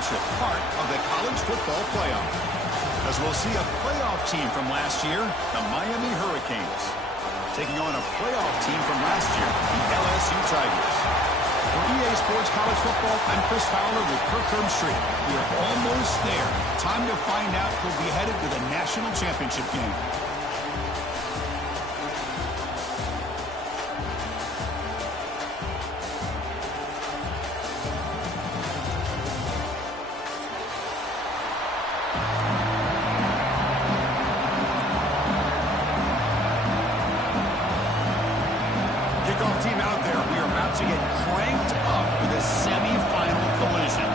championship, part of the college football playoff. As we'll see a playoff team from last year, the Miami Hurricanes, taking on a playoff team from last year, the LSU Tigers. For EA Sports College Football, I'm Chris Fowler with Kirk Herbstreit. We are almost there. Time to find out who'll be headed to the national championship game. Kickoff team out there. We are about to get cranked up with a semifinal collision.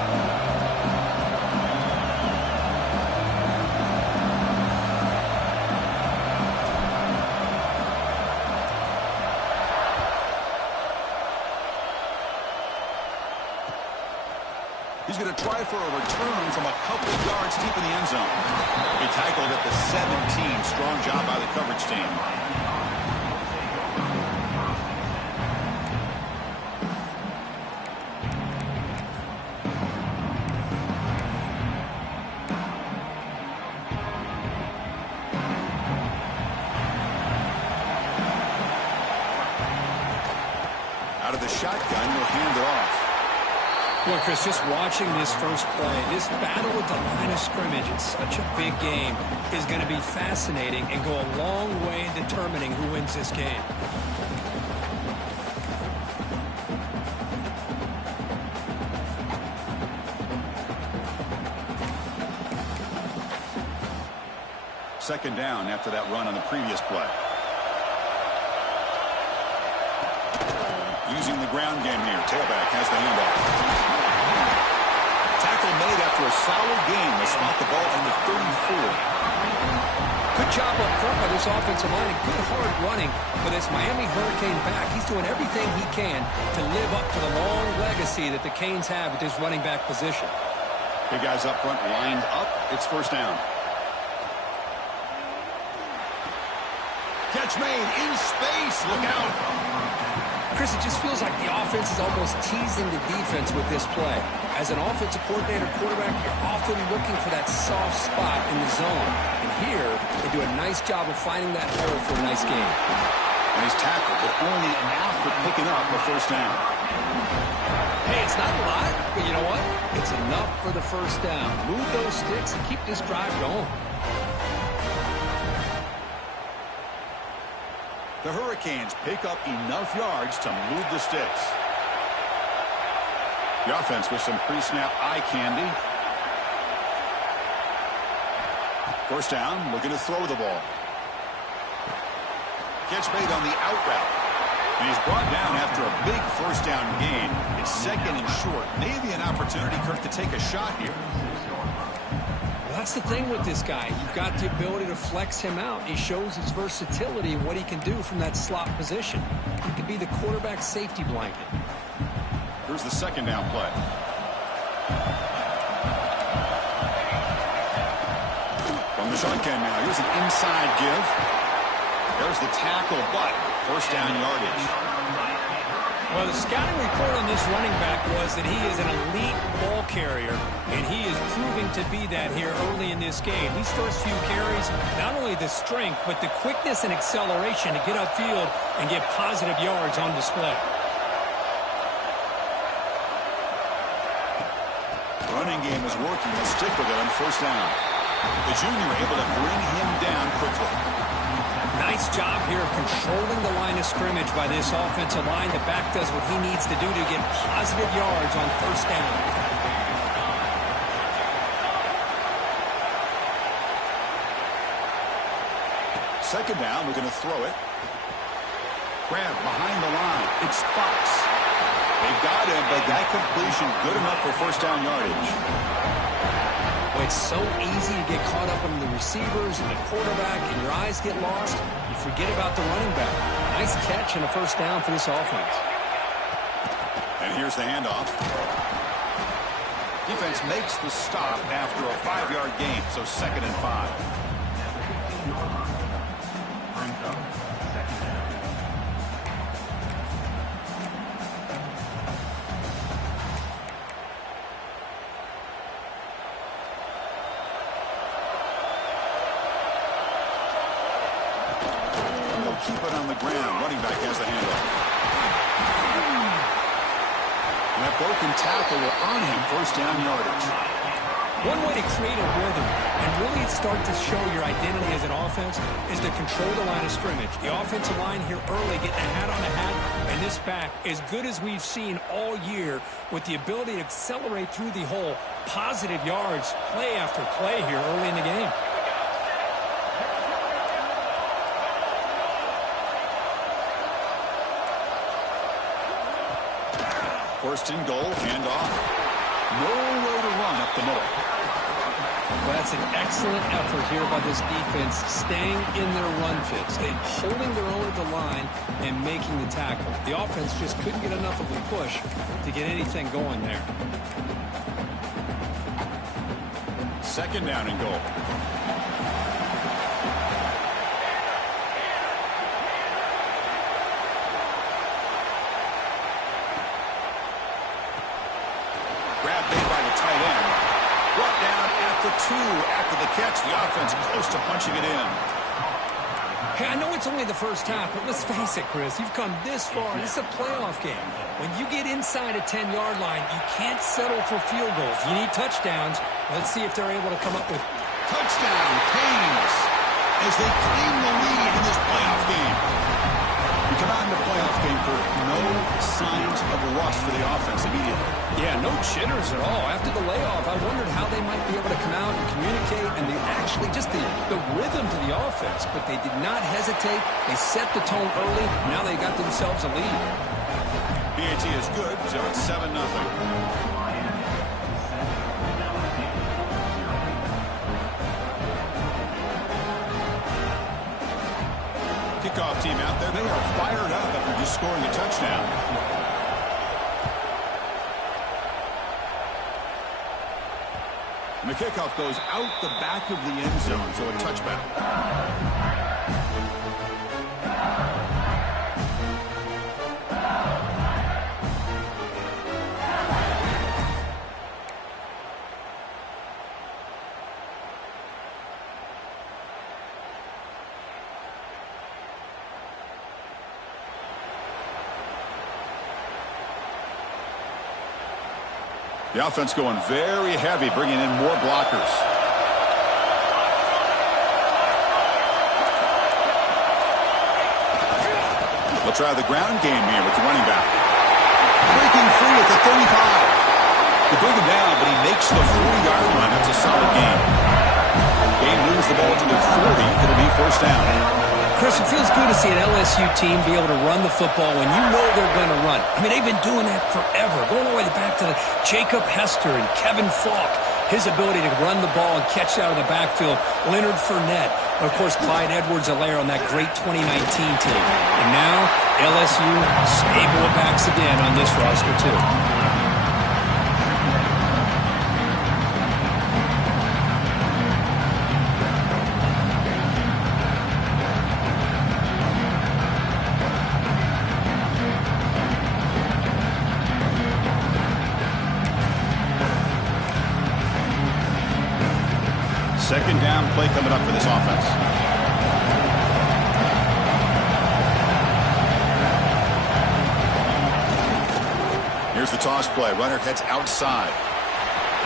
He's going to try for a return from a couple of yards deep in the end zone. He tackled at the 17. Strong job by the coverage team. Out of the shotgun, he'll hand it off. Well, Chris, just watching this first play, this battle at the line of scrimmage, it's such a big game, is going to be fascinating and go a long way in determining who wins this game. Second down after that run on the previous play. Using the ground game here. Tailback has the handoff. Tackle made after a solid game to spot the ball in the 34. Good job up front by this offensive line and good hard running for this Miami Hurricane back. He's doing everything he can to live up to the long legacy that the Canes have at this running back position. Big guys up front lined up. It's first down. Catch made in space. Look out. Chris, it just feels like the offense is almost teasing the defense with this play. As an offensive coordinator, quarterback, you're often looking for that soft spot in the zone. And here, they do a nice job of finding that hole for a nice game. And he's tackled, but only enough for picking up a first down. Hey, it's not a lot, but you know what? It's enough for the first down. Move those sticks and keep this drive going. The Hurricanes pick up enough yards to move the sticks. The offense with some pre-snap eye candy. First down, looking to throw the ball. Catch made on the out route. And he's brought down after a big first down gain. It's second and short. Maybe an opportunity, Kirk, to take a shot here. That's the thing with this guy. You've got the ability to flex him out. He shows his versatility and what he can do from that slot position. He could be the quarterback safety blanket. Here's the second down play. From the shotgun now. Here's an inside give. There's the tackle, but first down yardage. Well, the scouting report on this running back was that he is an elite ball carrier, and he is proving to be that here early in this game. These first few carries, not only the strength, but the quickness and acceleration to get upfield and get positive yards on display. Running game is working. Let's stick with it on first down. The junior able to bring him down quickly. Nice job here of controlling the line of scrimmage by this offensive line. The back does what he needs to do to get positive yards on first down. Second down, we're going to throw it. Grab behind the line. It's Fox. They've got him, but that completion good enough for first down yardage. Well, it's so easy to get caught up in the receivers and the quarterback, and your eyes get lost. You forget about the running back. Nice catch and a first down for this offense. And here's the handoff. Defense makes the stop after a 5-yard gain, so 2nd and 5. keep it on the ground. Running back has the handoff. And that broken tackle will earn him first down yardage. One way to create a rhythm and really start to show your identity as an offense is to control the line of scrimmage. The offensive line here early getting a hat on a hat, and this back, as good as we've seen all year, with the ability to accelerate through the hole, positive yards, play after play here early in the game. First and goal, handoff. Nowhere to run up the middle. Well, that's an excellent effort here by this defense, staying in their run fits, holding their own at the line and making the tackle. The offense just couldn't get enough of a push to get anything going there. Second down and goal. Grab made by the tight end. Brought down at the 2 after the catch. The offense close to punching it in. Hey, I know it's only the first half, but let's face it, Chris. You've come this far. This is a playoff game. When you get inside a 10-yard line, you can't settle for field goals. You need touchdowns. Let's see if they're able to come up with. Touchdown, Canes, as they claim the lead in this playoff game. We come out in the playoff game for no signs of a rust for the offense immediately. Yeah, no jitters at all. After the layoff, I wondered how they might be able to come out and communicate, and they actually just the rhythm to the offense. But they did not hesitate. They set the tone early. Now they got themselves a lead. BAT is good, so it's 7-0. Kickoff team out there. They are fired up after just scoring a touchdown. And the kickoff goes out the back of the end zone, so a touchback. The offense going very heavy, bringing in more blockers. They'll try the ground game here with the running back. Breaking free at the 35. They bring him down, but he makes the 40-yard line. That's a solid game. They lose the ball to the 40. It'll be first down. Chris, it feels good to see an LSU team be able to run the football when you know they're going to run it. I mean, they've been doing that forever, going all the way back to Jacob Hester and Kevin Falk. His ability to run the ball and catch out of the backfield, Leonard Fournette, and of course, Clyde Edwards-Helaire on that great 2019 team. And now, LSU stable backs again on this roster, too. Second down play coming up for this offense. Here's the toss play. Runner heads outside.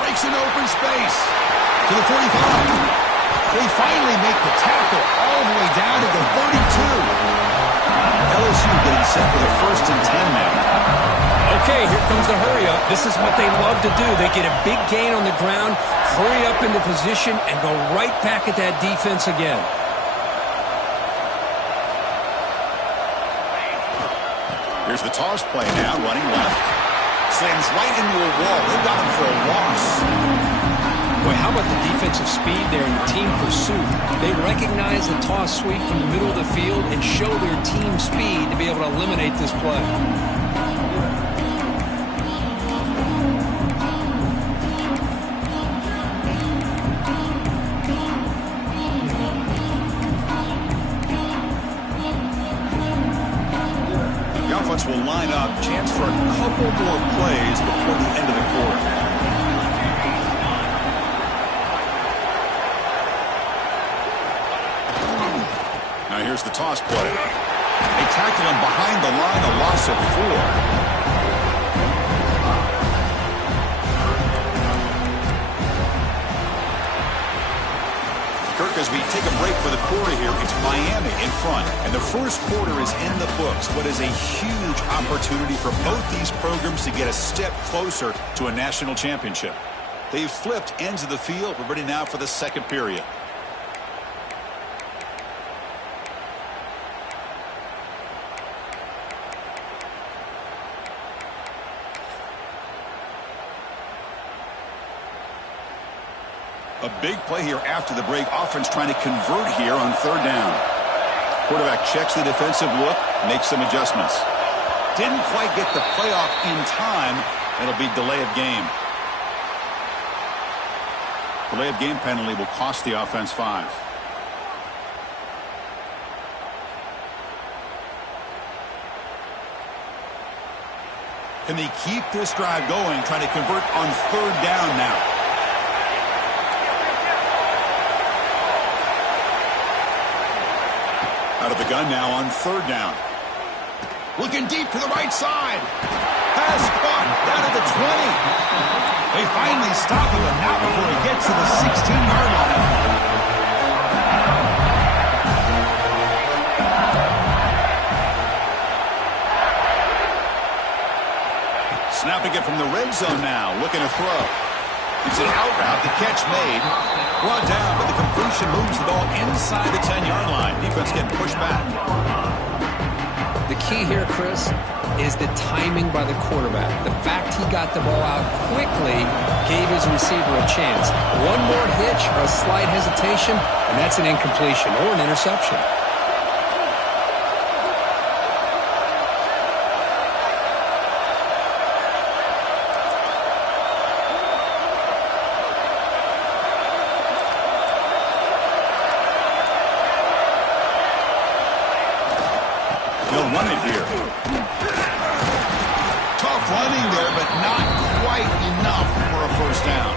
Breaks an open space to the 45. They finally make the tackle all the way down to the 32. LSU getting set for the 1st and 10 now. Okay, here comes the hurry up. This is what they love to do. They get a big gain on the ground, hurry up into position, and go right back at that defense again. Here's the toss play now, running left. Slams right into a wall. They got him for a loss. Boy, how about the defensive speed there and the team pursuit? They recognize the toss sweep from the middle of the field and show their team speed to be able to eliminate this play. Will line up, chance for a couple more plays before the end of the quarter. Now here's the toss play. They tackle him behind the line, a loss of 4. Kirk, as we take a break for the quarter here, it's Miami in front. And the first quarter is in the books. What is a huge opportunity for both these programs to get a step closer to a national championship. They've flipped ends of the field. We're ready now for the second period. A big play here after the break. Offense trying to convert here on third down. Quarterback checks the defensive look, makes some adjustments. Didn't quite get the playoff in time. It'll be delay of game. Delay of game penalty will cost the offense 5. Can they keep this drive going, trying to convert on third down now? Out of the gun now on third down. Looking deep to the right side. Pass caught down at the 20. They finally stop him, but not before he gets to the 16-yard line. Snapping it from the red zone now. Looking to throw. It's an out route. The catch made. Brought down, but the completion moves the ball inside the 10-yard line. Defense getting pushed back. The key here, Chris, is the timing by the quarterback. The fact he got the ball out quickly gave his receiver a chance. One more hitch or a slight hesitation, and that's an incompletion or an interception. They'll run it here. Tough running there, but not quite enough for a first down.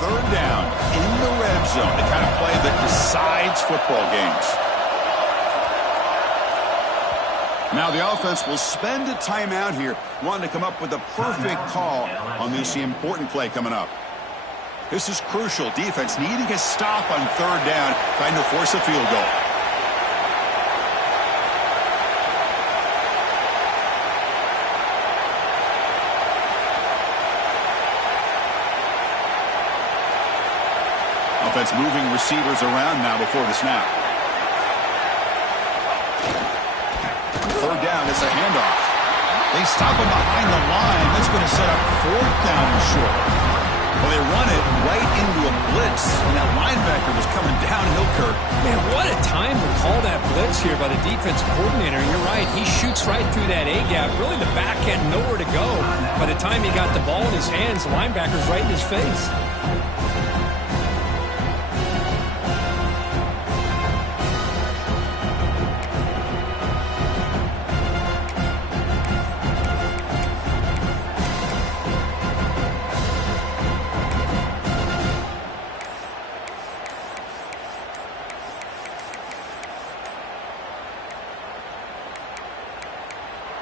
Third down in the red zone, the kind of play that decides football games. Now the offense will spend a timeout here, wanting to come up with a perfect call on this important play coming up. This is crucial. Defense needing a stop on third down, trying to force a field goal. Offense moving receivers around now before the snap. Third down, it's a handoff. They stop him behind the line. That's going to set up fourth down and short. Well, they run it right into a blitz, and that linebacker was coming downhill, Kirk. Man, what a time to call that blitz here by the defense coordinator. You're right. He shoots right through that A-gap. Really, the back had nowhere to go. By the time he got the ball in his hands, the linebacker's right in his face.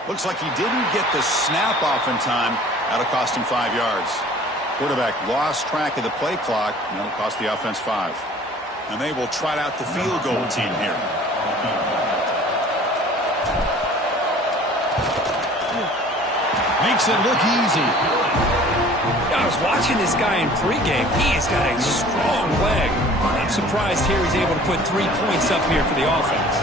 Looks like he didn't get the snap off in time. That'll cost him 5 yards. Quarterback lost track of the play clock, and that'll cost the offense 5. And they will trot out the field goal team here. Makes it look easy. I was watching this guy in pregame. He has got a strong leg. I'm surprised here he's able to put 3 points up here for the offense.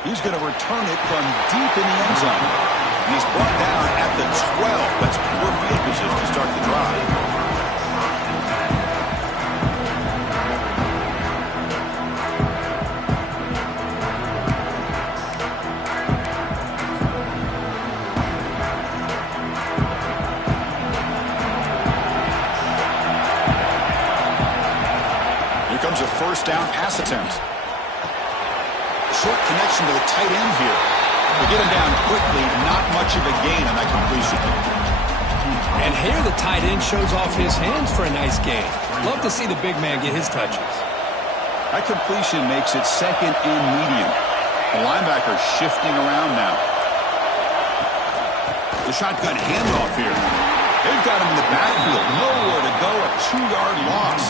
He's going to return it from deep in the end zone. He's brought down at the 12. That's poor field position to start the drive. first down pass attempt. Short connection to the tight end here. They get him down quickly, not much of a gain on that completion. And here the tight end shows off his hands for a nice gain. Love to see the big man get his touches. That completion makes it second and medium. The linebacker shifting around now. The shotgun handoff here. They've got him in the backfield. Nowhere to go. A 2-yard loss.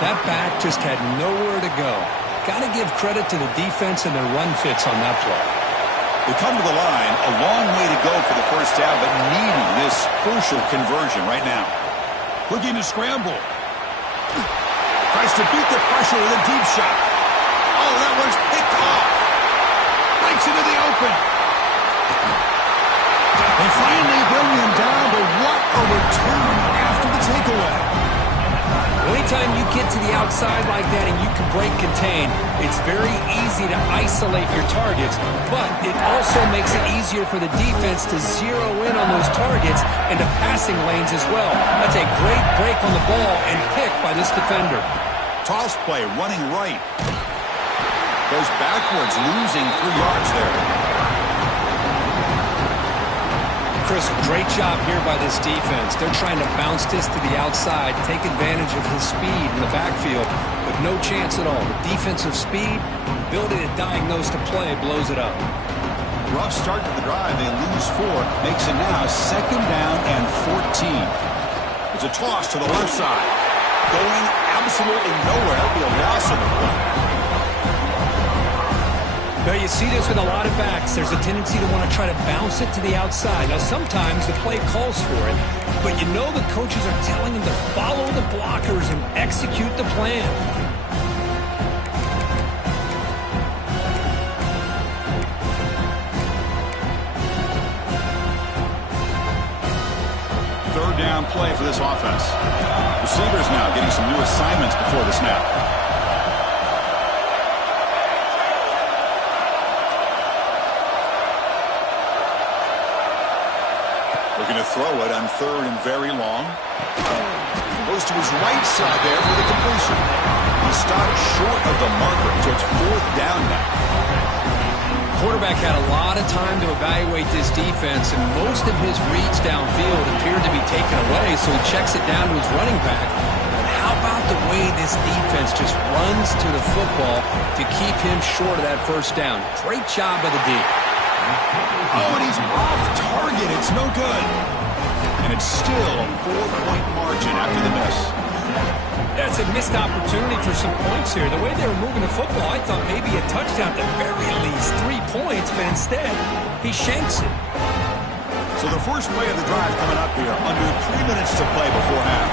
That back just had nowhere to go. Got to give credit to the defense and their run fits on that play. They come to the line. A long way to go for the first down, but needing this crucial conversion right now. Looking to scramble. Tries to beat the pressure with a deep shot. Oh, that one's picked off. Breaks into the open. They finally bring him down, but what a return after the takeaway. Anytime you get to the outside like that and you can break contain, it's very easy to isolate your targets, but it also makes it easier for the defense to zero in on those targets into passing lanes as well. That's a great break on the ball and pick by this defender. Toss play, running right. Goes backwards, losing 3 yards there. Chris, great job here by this defense. They're trying to bounce this to the outside, take advantage of his speed in the backfield, but no chance at all. The defensive speed, ability to diagnose the play, blows it up. Rough start to the drive. They lose 4. Makes it now second down and 14. It's a toss to the left side. Going absolutely nowhere. That'll be a loss of the play. Now, you see this with a lot of backs. There's a tendency to want to try to bounce it to the outside. Now, sometimes the play calls for it, but you know the coaches are telling them to follow the blockers and execute the plan. Third down play for this offense. Receivers now getting some new assignments before the snap. Looking to throw it on third and very long. Goes to his right side there for the completion. He stopped short of the marker, so it's fourth down now. Quarterback had a lot of time to evaluate this defense, and most of his reads downfield appeared to be taken away, so he checks it down to his running back. But how about the way this defense just runs to the football to keep him short of that first down? Great job by the D. Oh, and he's off target. It's no good. And it's still a 4-point margin after the miss. That's a missed opportunity for some points here. The way they were moving the football, I thought maybe a touchdown, at the very least 3 points, but instead, he shanks it. So the first play of the drive coming up here, under 3 minutes to play before half.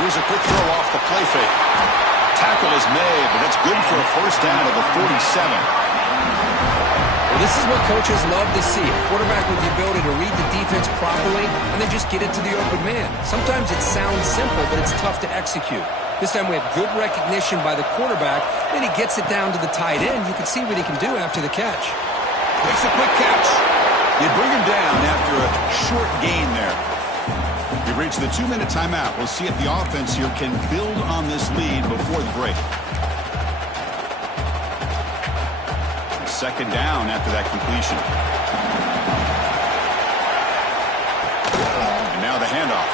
Here's a quick throw off the play fake. Tackle is made, but that's good for a first down at the 47. Well, this is what coaches love to see. A quarterback with the ability to read the defense properly and then just get it to the open man. Sometimes it sounds simple, but it's tough to execute. This time we have good recognition by the quarterback. Then he gets it down to the tight end. You can see what he can do after the catch. Makes a quick catch. You bring him down after a short gain there. We've reached the 2-minute timeout. We'll see if the offense here can build on this lead before the break. Second down after that completion. And now the handoff.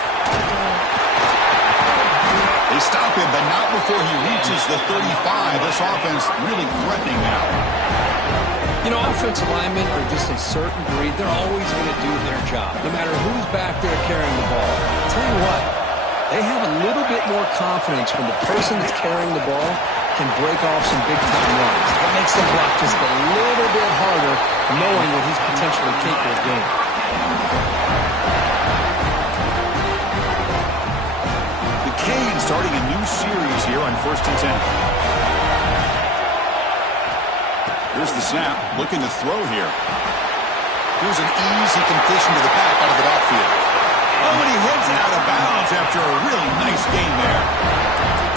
They stop him, but not before he reaches the 35. This offense really threatening now. You know, offensive linemen are just a certain breed. They're always going to do their job, no matter who's back there carrying the ball. I'll tell you what, they have a little bit more confidence when the person that's carrying the ball can break off some big-time runs. It makes them block just a little bit harder, knowing what he's potentially capable of doing. The Canes starting a new series here on 1st and 10. Here's the snap, looking to throw here. Here's an easy completion to the back out of the backfield. Oh, and he heads out of bounds after a really nice game there.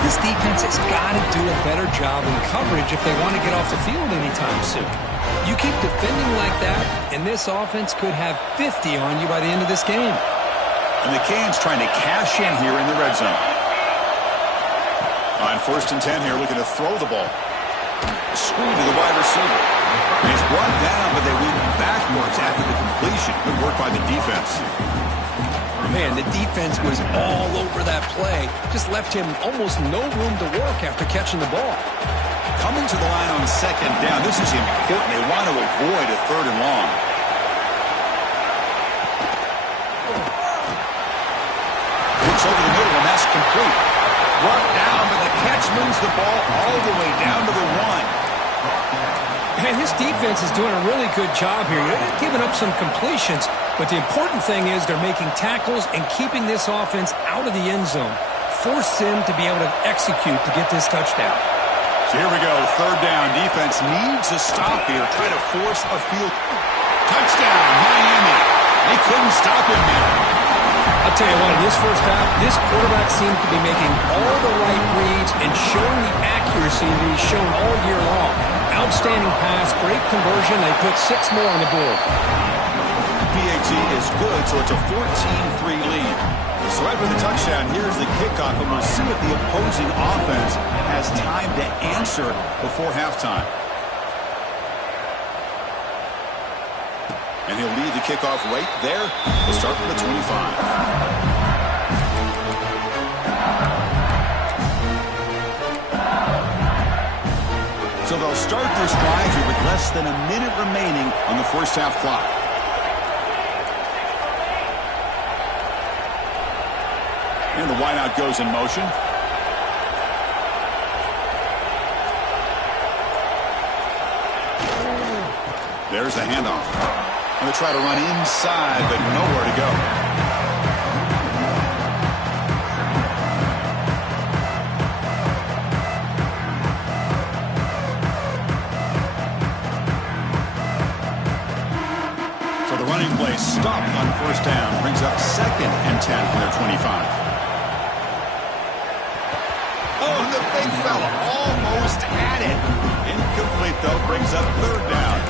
This defense has got to do a better job in coverage if they want to get off the field anytime soon. You keep defending like that, and this offense could have 50 on you by the end of this game. And the Canes trying to cash in here in the red zone. On 1st and 10 here, looking to throw the ball. Screen to the wide receiver. He's brought down, but they went backwards after the completion. Good work by the defense. Man, the defense was all over that play. Just left him almost no room to work after catching the ball. Coming to the line on 2nd down. This is important. They want to avoid a 3rd and long. Looks over the middle, and that's complete. Brought down, but the catch moves the ball all the way down to the 1. Man, his defense is doing a really good job here. They're giving up some completions, but the important thing is they're making tackles and keeping this offense out of the end zone. Force him to be able to execute to get this touchdown. So here we go, 3rd down. Defense needs a stop here, trying to force a field. Touchdown, Miami. They couldn't stop him there. I'll tell you what, in this first half, this quarterback seemed to be making all the right reads and showing the accuracy that he's shown all year long. Outstanding pass, great conversion. They put 6 more on the board. PAT is good, so it's a 14-3 lead. So after the touchdown, here's the kickoff, and we'll see if the opposing offense has time to answer before halftime. And he'll lead the kickoff right there. We'll start from the 25. So they'll start this drive here with less than a minute remaining on the first half clock. And the wideout goes in motion. There's the handoff. And they try to run inside, but nowhere to go. Play stopped on 1st down. Brings up 2nd and 10 from their 25. Oh, the big fella almost had it. Incomplete, though. Brings up 3rd down.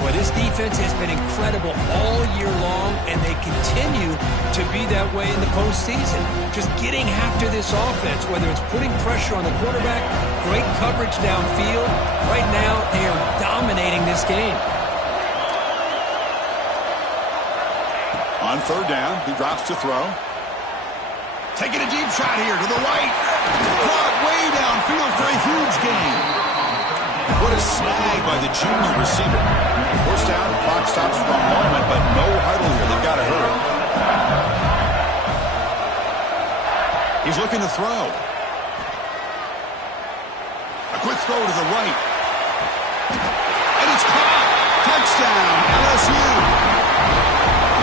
Well, this defense has been incredible all year long, and they continue to be that way in the postseason. Just getting after this offense, whether it's putting pressure on the quarterback, great coverage downfield. Right now, they are dominating this game. On 3rd down, he drops to throw. Taking a deep shot here to the right. Caught way downfield for a huge gain. What a snag by the junior receiver. First down, clock stops for a moment, but no huddle here. They've got to hurry. He's looking to throw. A quick throw to the right. And it's caught. Touchdown, LSU.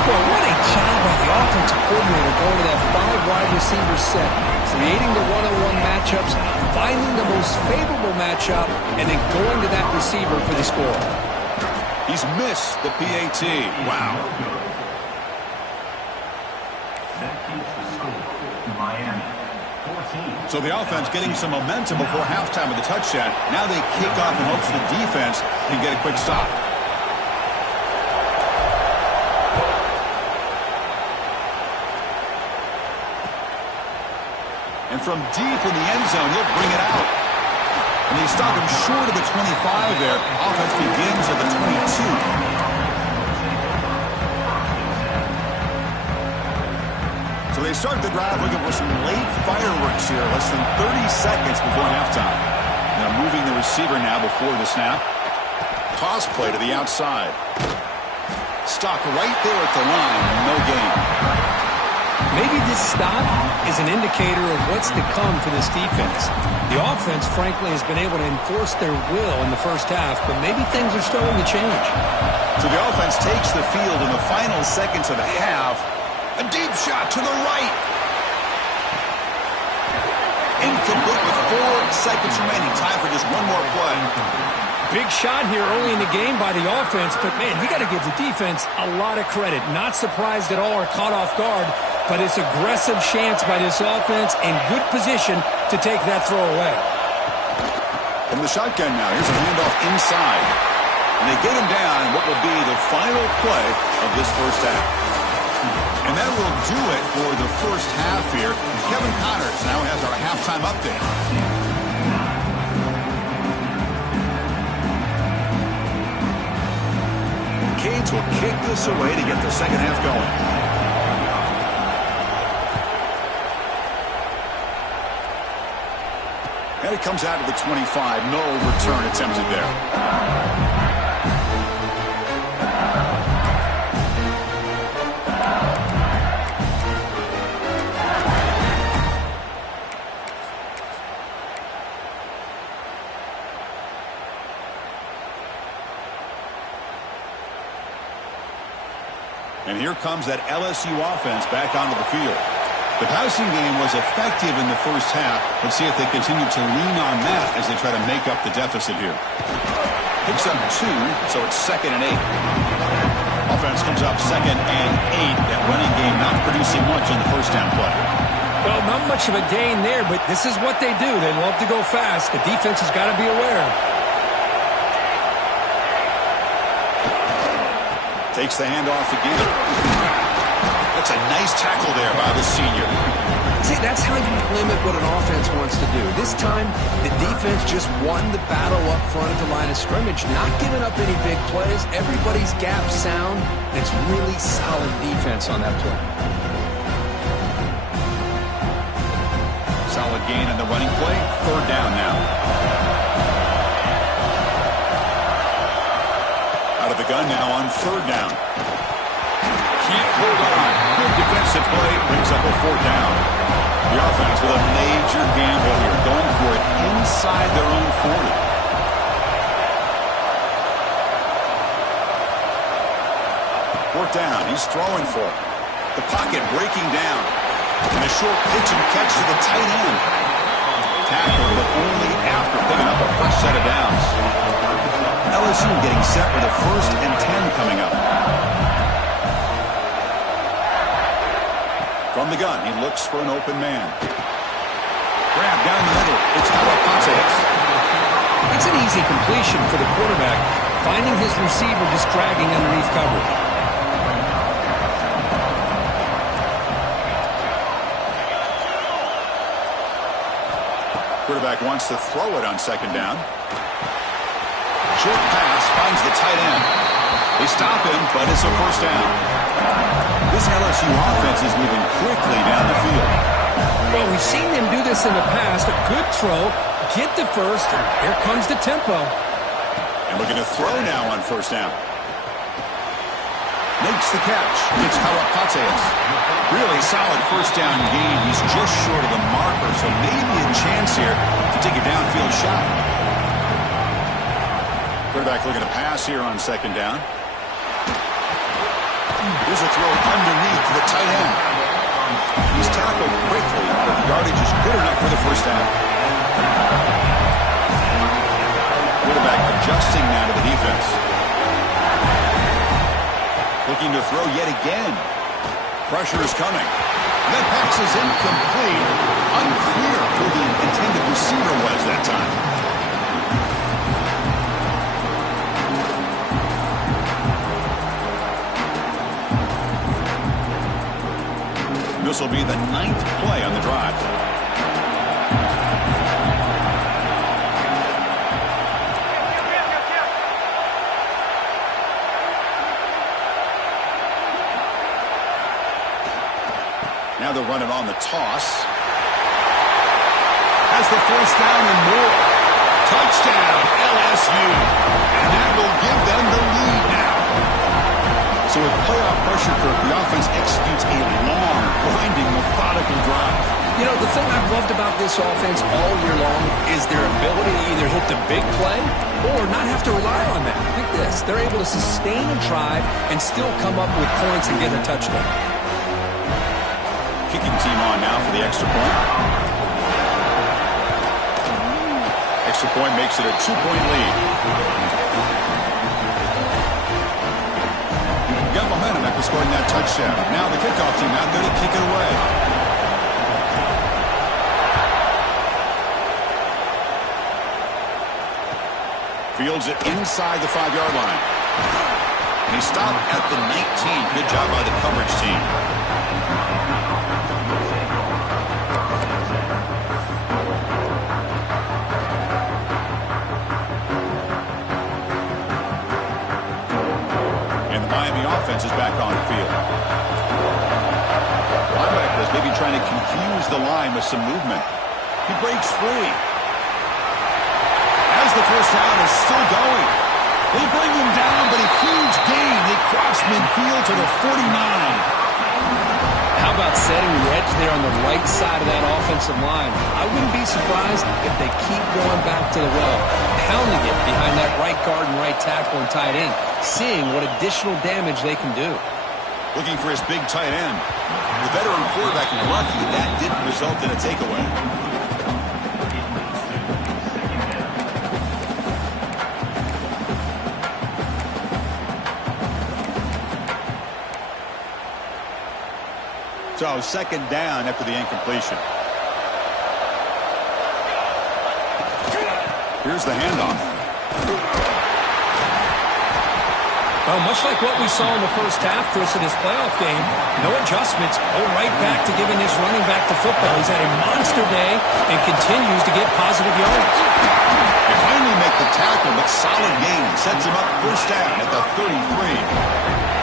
Well, what a job by the offensive coordinator going to that 5 wide receiver set, creating the one-on-one matchups, finding the most favorable matchup, and then going to that receiver for the score. He's missed the PAT. Wow. So the offense getting some momentum before halftime with the touchdown. Now they kick off in hopes the defense can get a quick stop. And from deep in the end zone, he'll bring it out. And they stop him short of the 25 there. Offense begins at the 22. So they start the drive looking for some late fireworks here. Less than 30 seconds before halftime. Now moving the receiver now before the snap. Toss play to the outside. Stopped right there at the line. No gain. Maybe this stop is an indicator of what's to come for this defense. The offense, frankly, has been able to enforce their will in the first half, but maybe things are starting to change. So the offense takes the field in the final seconds of the half. A deep shot to the right. Incomplete with 4 seconds remaining. Time for just one more play. Big shot here early in the game by the offense, but, man, you got to give the defense a lot of credit. Not surprised at all or caught off guard, but it's aggressive chance by this offense in good position to take that throw away. From the shotgun now, here's a handoff inside. And they get him down in what will be the final play of this first half. And that will do it for the first half here. Kevin Connors now has our halftime update. Canes will kick this away to get the second half going. And it comes out to the 25. No return attempted there. And here comes that LSU offense back onto the field. The passing game was effective in the first half. Let's see if they continue to lean on that as they try to make up the deficit here. Picks up 2, so it's 2nd and 8. Offense comes up 2nd and 8. That running game not producing much on the first down play. Well, not much of a gain there, but this is what they do. They love to go fast. The defense has got to be aware. Takes the handoff again. That's a nice tackle there by the senior. See, that's how you limit what an offense wants to do. This time, the defense just won the battle up front at the line of scrimmage, not giving up any big plays. Everybody's gap sound. It's really solid defense on that play. Solid gain on the running play. 3rd down now. Out of the gun now on 3rd down. Can't hold on. Good defensive play. Brings up a 4th down. The offense with a major gamble here. Going for it inside their own 40. 4th down. He's throwing for it. The pocket breaking down. And a short pitch and catch to the tight end. Tackle, but only after picking up a first set of downs. LSU getting set with a 1st and 10 coming up. From the gun, he looks for an open man. Grab down the middle. It's Ncaa. It's an easy completion for the quarterback, finding his receiver just dragging underneath coverage. Quarterback wants to throw it on 2nd down. Short pass finds the tight end. They stop him, but it's a 1st down. This LSU offense is moving quickly down the field. Well, we've seen them do this in the past. A good throw, get the first, and here comes the tempo. And looking to throw now on 1st down. Makes the catch. It's Ncaa. Really solid 1st down gain. He's just short of the marker, so maybe a chance here to take a downfield shot. Quarterback looking to pass here on 2nd down. Here's a throw underneath to the tight end. He's tackled quickly, but the yardage is good enough for the 1st down. Quarterback adjusting now to the defense. Looking to throw yet again. Pressure is coming. That pass is incomplete. Unclear who the intended receiver was that time. This will be the 9th play on the drive. Now they'll run it on the toss. Has the 1st down and more. Touchdown, LSU. And that will give them the lead now. So with playoff pressure, Kirk, the offense executes a long, grinding, methodical drive. You know, the thing I've loved about this offense all year long is their ability to either hit the big play or not have to rely on that. Like this. They're able to sustain a drive and still come up with points and get a touchdown. Kicking team on now for the extra point. Extra point makes it a 2-point lead. Got momentum after scoring that touchdown. Now the kickoff team out there to kick it away. Fields it inside the 5-yard line. He stopped at the 19. Good job by the coverage team. And the Miami offense is back on the field. Linebackers maybe trying to confuse the line with some movement. He breaks free. As the first down is still going. They bring him down, but a huge gain. They cross midfield to the 49. How about setting the edge there on the right side of that offensive line? I wouldn't be surprised if they keep going back to the well, pounding it behind that right guard and right tackle and tight end, seeing what additional damage they can do. Looking for his big tight end. The veteran quarterback lucky that didn't result in a takeaway. So second down after the incompletion. Here's the handoff. Well, much like what we saw in the first half, Chris, in this playoff game, no adjustments. Go right back to giving this running back to football. He's had a monster day and continues to get positive yards. They finally make the tackle, but solid gain. Sets him up first down at the 33.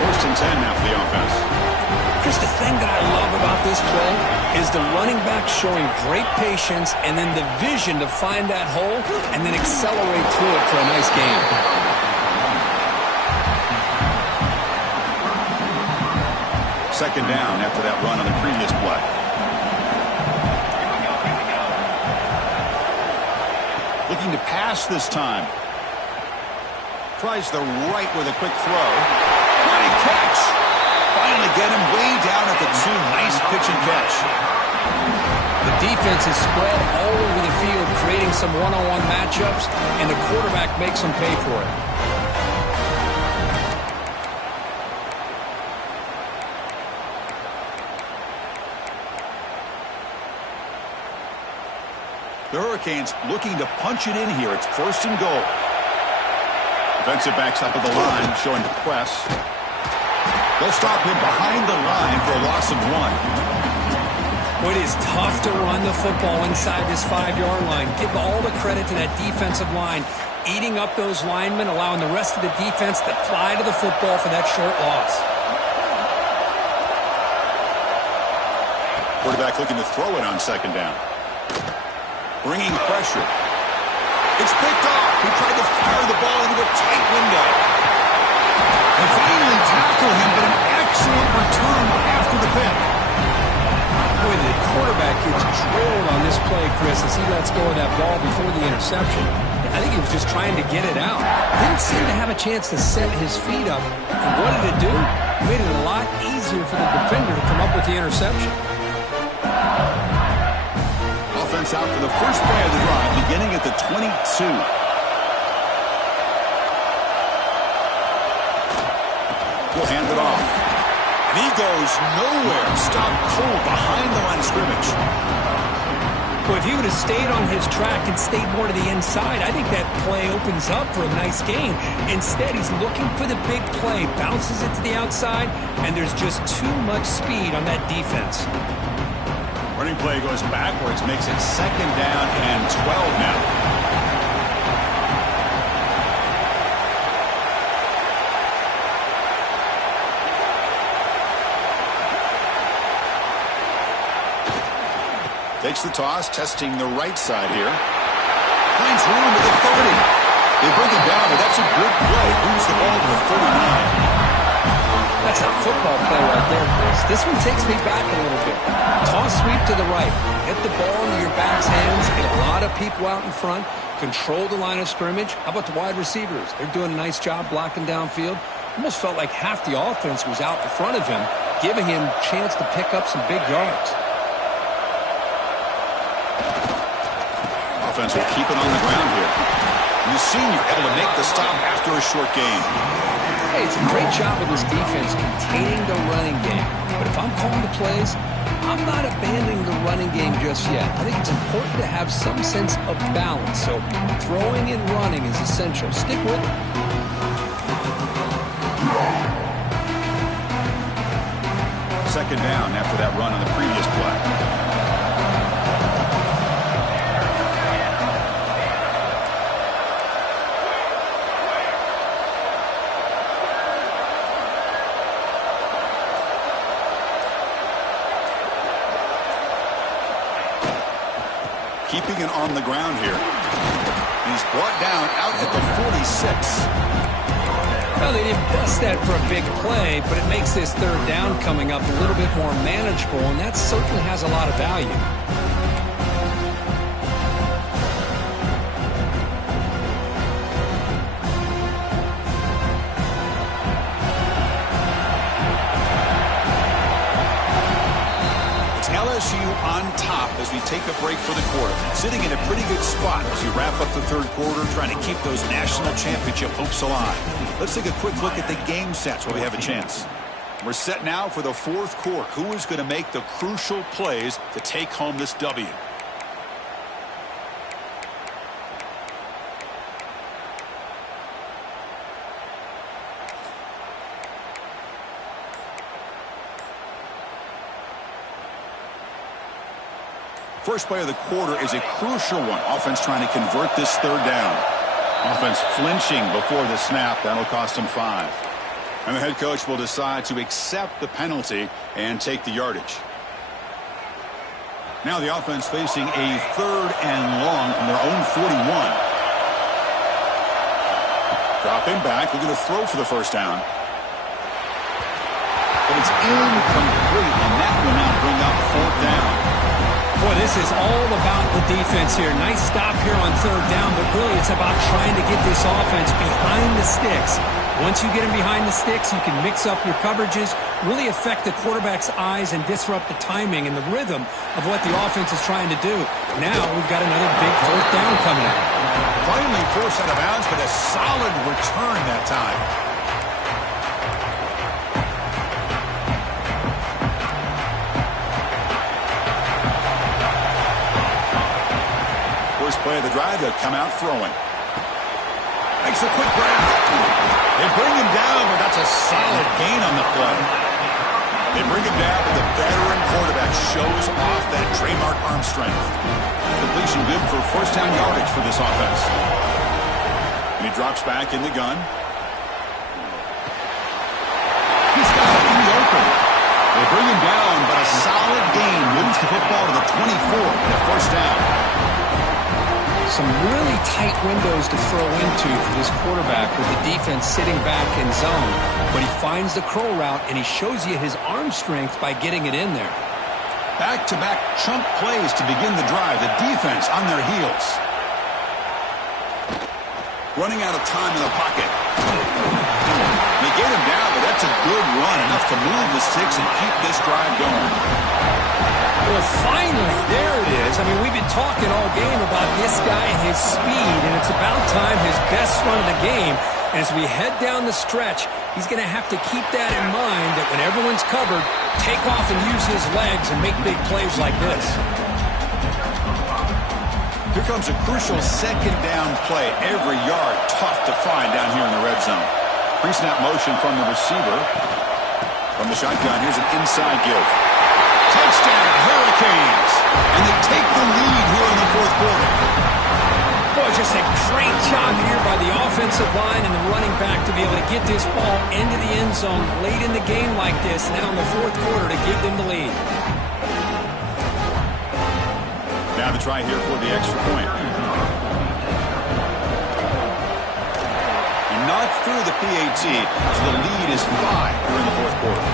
First and 10 now for the offense. Chris, the thing that I love about this play is the running back showing great patience and then the vision to find that hole and then accelerate through it for a nice gain. Second down after that run on the previous play. Looking to pass this time. Tries the right with a quick throw. Great catch. Finally get him way down at the 2. Nice pitch and catch. The defense is spread all over the field, creating some one-on-one matchups, and the quarterback makes them pay for it. The Hurricanes looking to punch it in here. It's first and goal. Defensive backs up at the line, showing the press. They'll stop him behind the line for a loss of 1. It is tough to run the football inside this 5-yard line. Give all the credit to that defensive line, eating up those linemen, allowing the rest of the defense to fly to the football for that short loss. Quarterback looking to throw it on second down. Bringing pressure. It's picked off. He tried to fire the ball into a tight window. They finally tackle him, but an excellent return after the pick. Boy, the quarterback gets drilled on this play, Chris, as he lets go of that ball before the interception. I think he was just trying to get it out. Didn't seem to have a chance to set his feet up. And what did it do? It made it a lot easier for the defender to come up with the interception. Offense out for the first play of the drive, beginning at the 22. We'll hand it off. And he goes nowhere. Stopped cold behind the line of scrimmage. Well, if he would have stayed on his track and stayed more to the inside, I think that play opens up for a nice gain. Instead, he's looking for the big play, bounces it to the outside, and there's just too much speed on that defense. Running play goes backwards, makes it second down and 12 now. Takes the toss, testing the right side here. Finds room to the 30. They bring him down, but that's a good play. Moves the ball to the 39. That's a football play right there, Chris. This one takes me back a little bit. Toss sweep to the right. Get the ball into your back's hands. Get a lot of people out in front. Control the line of scrimmage. How about the wide receivers? They're doing a nice job blocking downfield. Almost felt like half the offense was out in front of him, giving him a chance to pick up some big yards. Offense will keep it on the ground here. And the senior able to make the stop after a short gain. Hey, it's a great job of this defense containing the running game. But if I'm calling the plays, I'm not abandoning the running game just yet. I think it's important to have some sense of balance. So throwing and running is essential. Stick with it. second down after that run on the previous play. Keeping it on the ground here. He's brought down out at the 46. Well, they didn't bust that for a big play, but it makes this third down coming up a little bit more manageable, and that certainly has a lot of value. LSU on top as we take a break for the quarter. Sitting in a pretty good spot as we wrap up the third quarter, trying to keep those national championship hopes alive. Let's take a quick look at the game stats while we have a chance. We're set now for the fourth quarter. Who is going to make the crucial plays to take home this W? First play of the quarter is a crucial one. Offense trying to convert this third down. Offense flinching before the snap. That'll cost them 5. And the head coach will decide to accept the penalty and take the yardage. Now the offense facing a third and long from their own 41. Dropping back, looking to throw for the first down. But it's incomplete, and that will now bring up fourth down. Boy, this is all about the defense here. Nice stop here on third down, but really it's about trying to get this offense behind the sticks. Once you get them behind the sticks, you can mix up your coverages, really affect the quarterback's eyes and disrupt the timing and the rhythm of what the offense is trying to do. Now we've got another big fourth down coming up. Finally forced out of bounds, but a solid return that time. Play of the drive, they'll come out throwing. Makes a quick break. They bring him down, but that's a solid gain on the play. They bring him down, but the veteran quarterback shows off that trademark arm strength. Completion good for first down yardage for this offense. And he drops back in the gun. He's got it in the open. They bring him down, but a solid gain moves the football to the 24 and a first down. Some really tight windows to throw into for this quarterback with the defense sitting back in zone. But he finds the crow route, and he shows you his arm strength by getting it in there. Back-to-back chunk plays to begin the drive. The defense on their heels. Running out of time in the pocket. They get him down, but that's a good run, enough to move the sticks and keep this drive going. Well, finally, there it is. I mean, we've been talking all game about this guy, his speed, and it's about time his best run of the game. As we head down the stretch, he's going to have to keep that in mind, that when everyone's covered, take off and use his legs and make big plays like this. Here comes a crucial second down play. Every yard tough to find down here in the red zone. Pre-snap motion from the receiver. From the shotgun, here's an inside give. Touchdown, Hurricanes. And they take the lead here in the fourth quarter. Boy, just a great job here by the offensive line and the running back to be able to get this ball into the end zone late in the game like this, now in the fourth quarter, to give them the lead. Now the try here for the extra point. He knocked through the PAT, so the lead is 5 here in the fourth quarter.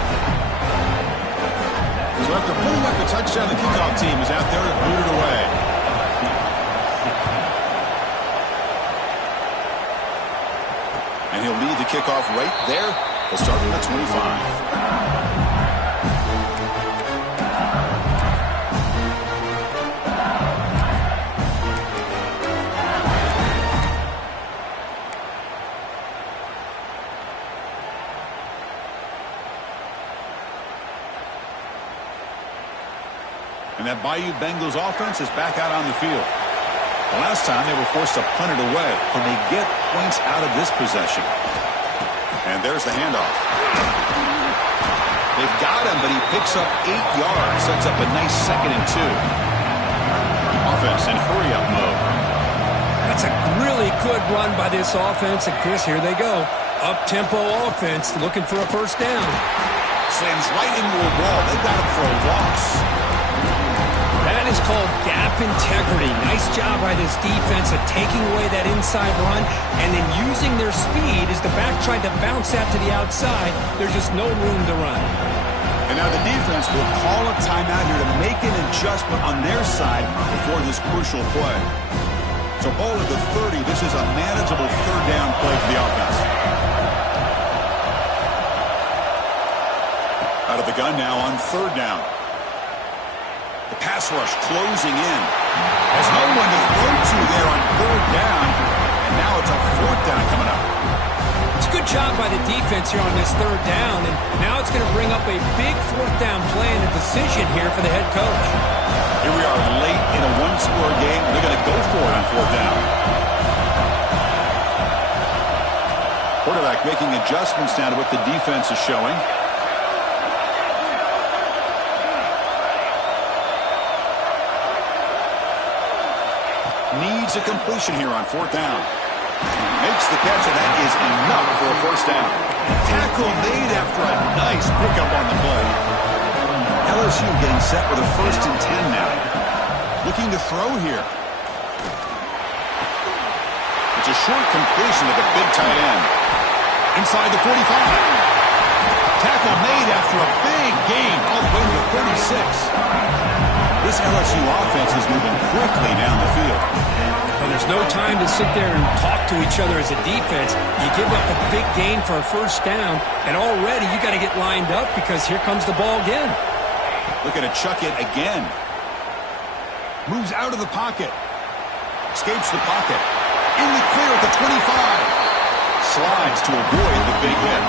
So after putting up the touchdown, the kickoff team is out there to boot it away. And he'll lead the kickoff right there. He'll start from the 25. And that Bayou Bengals offense is back out on the field. The last time they were forced to punt it away. Can they get points out of this possession? And there's the handoff. They've got him, but he picks up 8 yards. Sets up a nice 2nd and 2. Offense in hurry-up mode. That's a really good run by this offense. And Chris, here they go. Up-tempo offense looking for a first down. Slams right into a wall. They got him for a loss. That is called gap integrity. Nice job by this defense of taking away that inside run and then using their speed as the back tried to bounce that to the outside. There's just no room to run. And now the defense will call a timeout here to make an adjustment on their side before this crucial play. So ball at the 30. This is a manageable 3rd down play for the offense. Out of the gun now on 3rd down. The pass rush closing in. Has no one to throw to there on 3rd down. And now it's a 4th down coming up. It's a good job by the defense here on this 3rd down. And now it's going to bring up a big 4th down play and a decision here for the head coach. Here we are late in a 1-score game. They're going to go for it on 4th down. Quarterback making adjustments now to what the defense is showing. Needs a completion here on 4th down. Makes the catch, and that is enough for a first down. Tackle made after a nice pickup on the play. LSU getting set with a 1st and 10 now. Looking to throw here. It's a short completion to the big tight end. Inside the 45. Tackle made after a big gain all the way to the 36. This LSU offense is moving quickly down the field. Well, there's no time to sit there and talk to each other as a defense. You give up a big gain for a first down, and already you got to get lined up because here comes the ball again. Looking to chuck it again. Moves out of the pocket. Escapes the pocket. In the clear at the 25. Slides to avoid the big hit.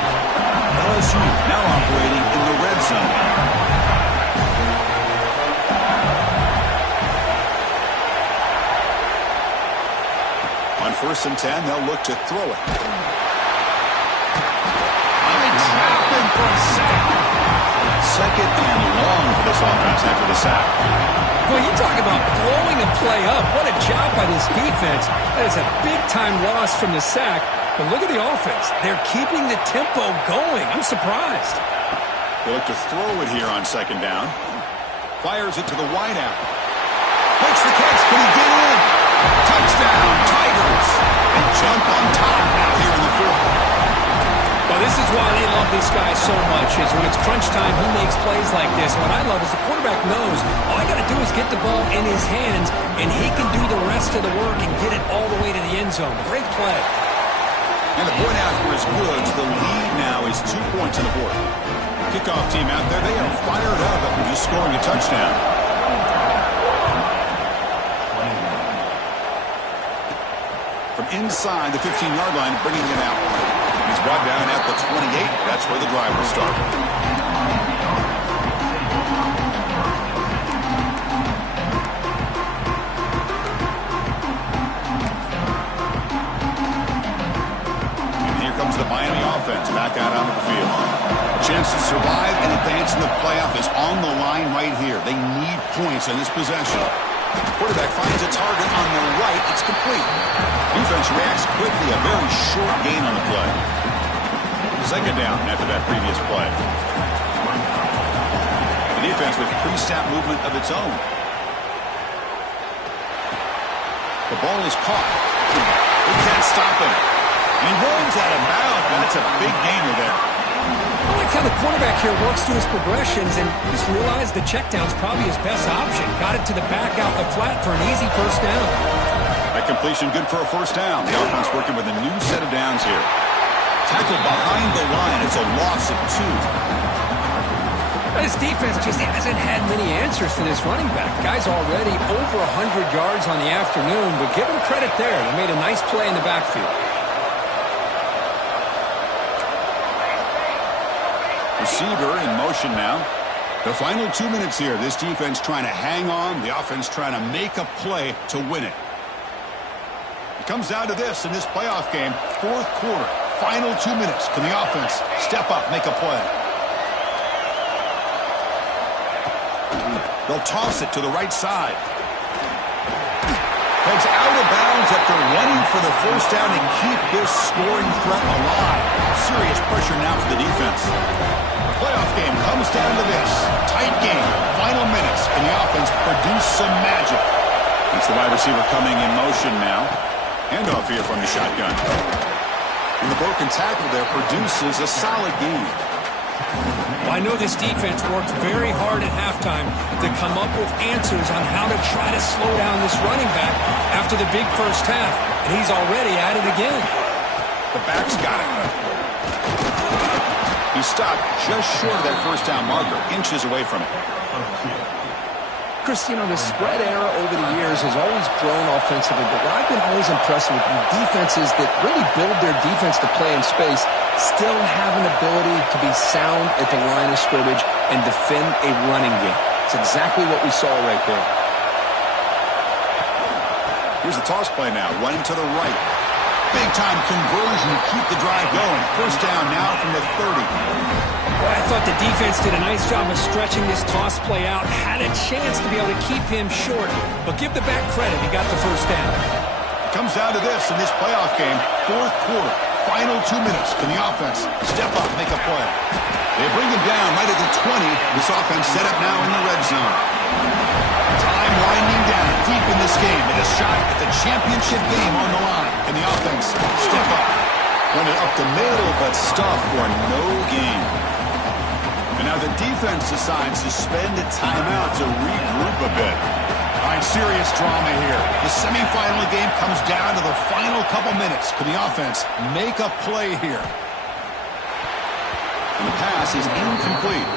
LSU now operating in the red zone. On 1st and 10, they'll look to throw it. Trap him for a sack. 2nd and long for this offense after the sack. Well, you talk about blowing a play up. What a job by this defense. That is a big-time loss from the sack. But look at the offense. They're keeping the tempo going. I'm surprised. They look to throw it here on 2nd down. Fires it to the wideout. Makes the catch. Can he get in? Touchdown, Tigers. And jump on top now here in the 4th. Well, this is why they love this guy so much, is when it's crunch time, he makes plays like this. What I love is the quarterback knows all I got to do is get the ball in his hands, and he can do the rest of the work and get it all the way to the end zone. Great play. And the point after is good. The lead now is 2 points in the 4th. Kickoff team out there, they are fired up after just scoring a touchdown. From inside the 15-yard line, bringing it out. He's brought down at the 28. That's where the drive will start. And here comes the Miami offense back out onto the field. A chance to survive and advance in the playoff is on the line right here. They need points on this possession. Quarterback finds a target on the right. It's complete. Defense reacts quickly. A very short gain on the play. 2nd down after that previous play. The defense with pre-snap movement of its own. The ball is caught. They can't stop him. He rolls out of bounds. That's a big gainer there. I like how the quarterback here works through his progressions and just realized the check down's probably his best option. Got it to the back out the flat for an easy first down. That completion good for a first down. The offense working with a new set of downs here. Tackled behind the line. It's a loss of 2. This defense just hasn't had many answers for this running back. Guy's already over 100 yards on the afternoon, but give him credit there. They made a nice play in the backfield. Receiver in motion now. The final 2 minutes here. This defense trying to hang on. The offense trying to make a play to win it. It comes down to this in this playoff game. 4th quarter. Final 2 minutes. Can the offense step up, make a play? They'll toss it to the right side. Heads out of bounds after running for the first down and keep this scoring threat alive. Serious pressure now for the defense. The playoff game comes down to this. Tight game, final minutes, and the offense produce some magic. It's the wide receiver coming in motion now. Handoff here from the shotgun. And the broken tackle there produces a solid gain. Well, I know this defense worked very hard at halftime to come up with answers on how to try to slow down this running back after the big first half. And he's already at it again. The back's got it. He stopped just short of that first down marker, inches away from it. Chris, you know, the spread era over the years has always grown offensively, but what I've been always impressed with defenses that really build their defense to play in space still have an ability to be sound at the line of scrimmage and defend a running game. It's exactly what we saw right there. Here's the toss play now, running to the right. Big-time conversion to keep the drive going. First down now from the 30. Well, I thought the defense did a nice job of stretching this toss play out. Had a chance to be able to keep him short. But give the back credit. He got the first down. It comes down to this in this playoff game. Fourth quarter. Final 2 minutes. Can the offense step up, make a play? They bring him down right at the 20. This offense set up now in the red zone. Time winding down deep in this game. And a shot at the championship game on the line. Can the offense step up? Run it up the middle, but stuff for no gain. And now the defense decides to spend a timeout to regroup a bit. All right, serious drama here. The semifinal game comes down to the final couple minutes. Can the offense make a play here? And the pass is incomplete.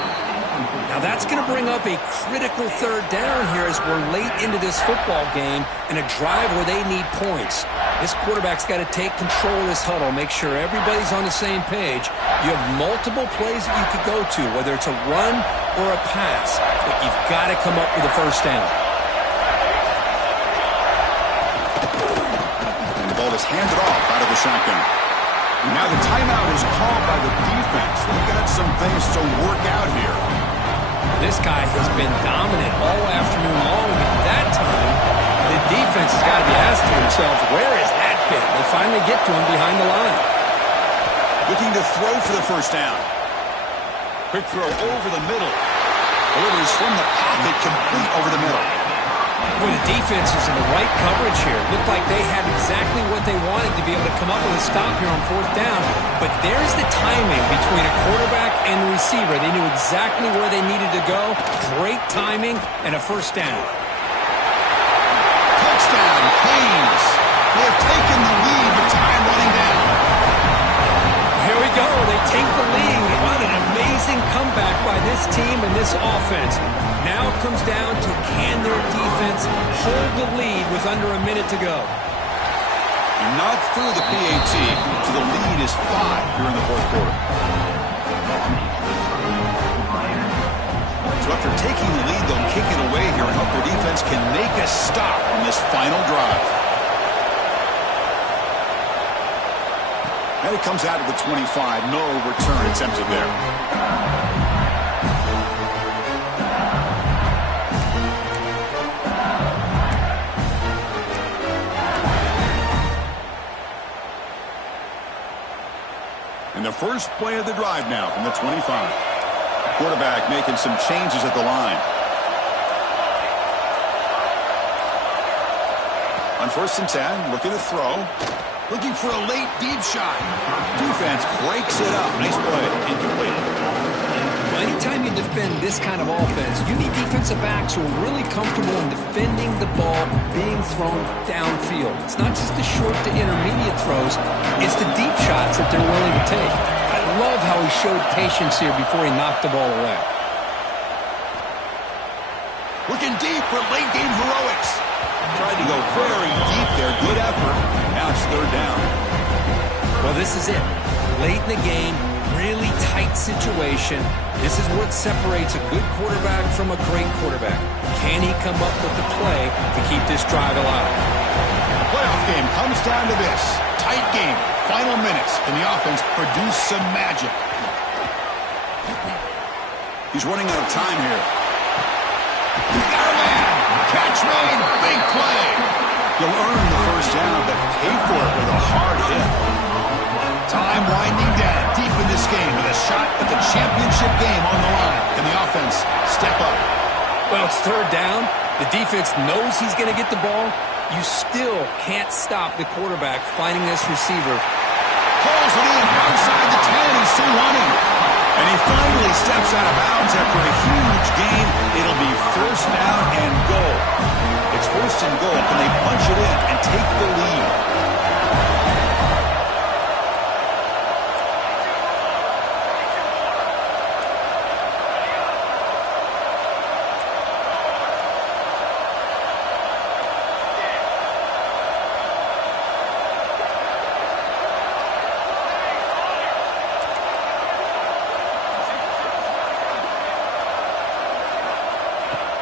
Now that's going to bring up a critical third down here as we're late into this football game in a drive where they need points. This quarterback's got to take control of this huddle, make sure everybody's on the same page. You have multiple plays that you could go to, whether it's a run or a pass, but you've got to come up with a first down. And the ball is handed off out of the shotgun. Now the timeout is called by the defense. They've got some things to work out here. This guy has been dominant all afternoon long, but that time, the defense has got to be asking themselves, where is that bit? They finally get to him behind the line. Looking to throw for the first down. Quick throw over the middle. Delivers from the pocket, complete over the middle. Well, the defense is in the right coverage here. Looked like they had exactly what they wanted to be able to come up with a stop here on fourth down. But there's the timing between a quarterback and the receiver. They knew exactly where they needed to go. Great timing and a first down. Touchdown, Canes. They have taken the lead with time running down. Here we go. They take the lead. What an amazing comeback by this team and this offense. Now it comes down to can their defense hold the lead with under a minute to go. Not through the PAT, so the lead is 5 here in the fourth quarter. So after taking the lead, they'll kick it away here and hope their defense can make a stop on this final drive. And it comes out of the 25. No return attempted there. And the first play of the drive now from the 25. Quarterback making some changes at the line. On 1st and 10, looking to throw. Looking for a late deep shot. Defense breaks it up. Nice play. Incomplete. Well, anytime you defend this kind of offense, you need defensive backs who are really comfortable in defending the ball being thrown downfield. It's not just the short to intermediate throws. It's the deep shots that they're willing to take. I love how he showed patience here before he knocked the ball away. Looking deep for late game heroics. Tried to go very deep there. Good effort. Now it's third down. Well, this is it. Late in the game, really tight situation. This is what separates a good quarterback from a great quarterback. Can he come up with the play to keep this drive alive? The playoff game comes down to this. Tight game. Final minutes. Can the offense produce some magic? He's running out of time here. Got a man. Catch made. Big play. You'll earn the first down, but pay for it with a hard hit. Time winding down deep in this game with a shot at the championship game on the line. Can the offense step up? Well, it's third down. The defense knows he's going to get the ball. You still can't stop the quarterback finding this receiver. Pulls it in outside the 10. He's still running. And he finally steps out of bounds after a huge gain. It'll be first down and goal. It's first and goal. Can they punch it in and take the lead?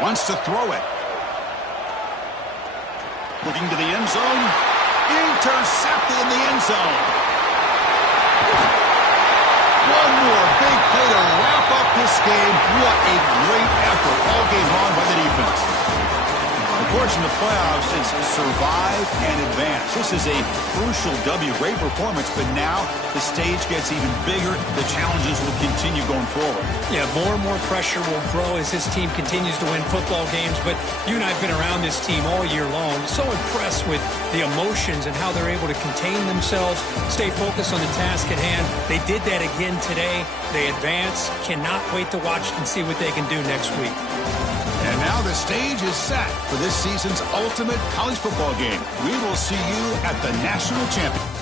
Wants to throw it. Looking to the end zone. Intercepted in the end zone. One more big play to wrap up this game. What a great effort all game long by the defense. Of course, in the playoffs, it's survive and advance. This is a crucial W. Great performance, but now the stage gets even bigger. The challenges will continue going forward. Yeah, more and more pressure will grow as this team continues to win football games. But you and I have been around this team all year long. So impressed with the emotions and how they're able to contain themselves, stay focused on the task at hand. They did that again today. They advance. Cannot wait to watch and see what they can do next week. And now the stage is set for this season's ultimate college football game. We will see you at the national championship.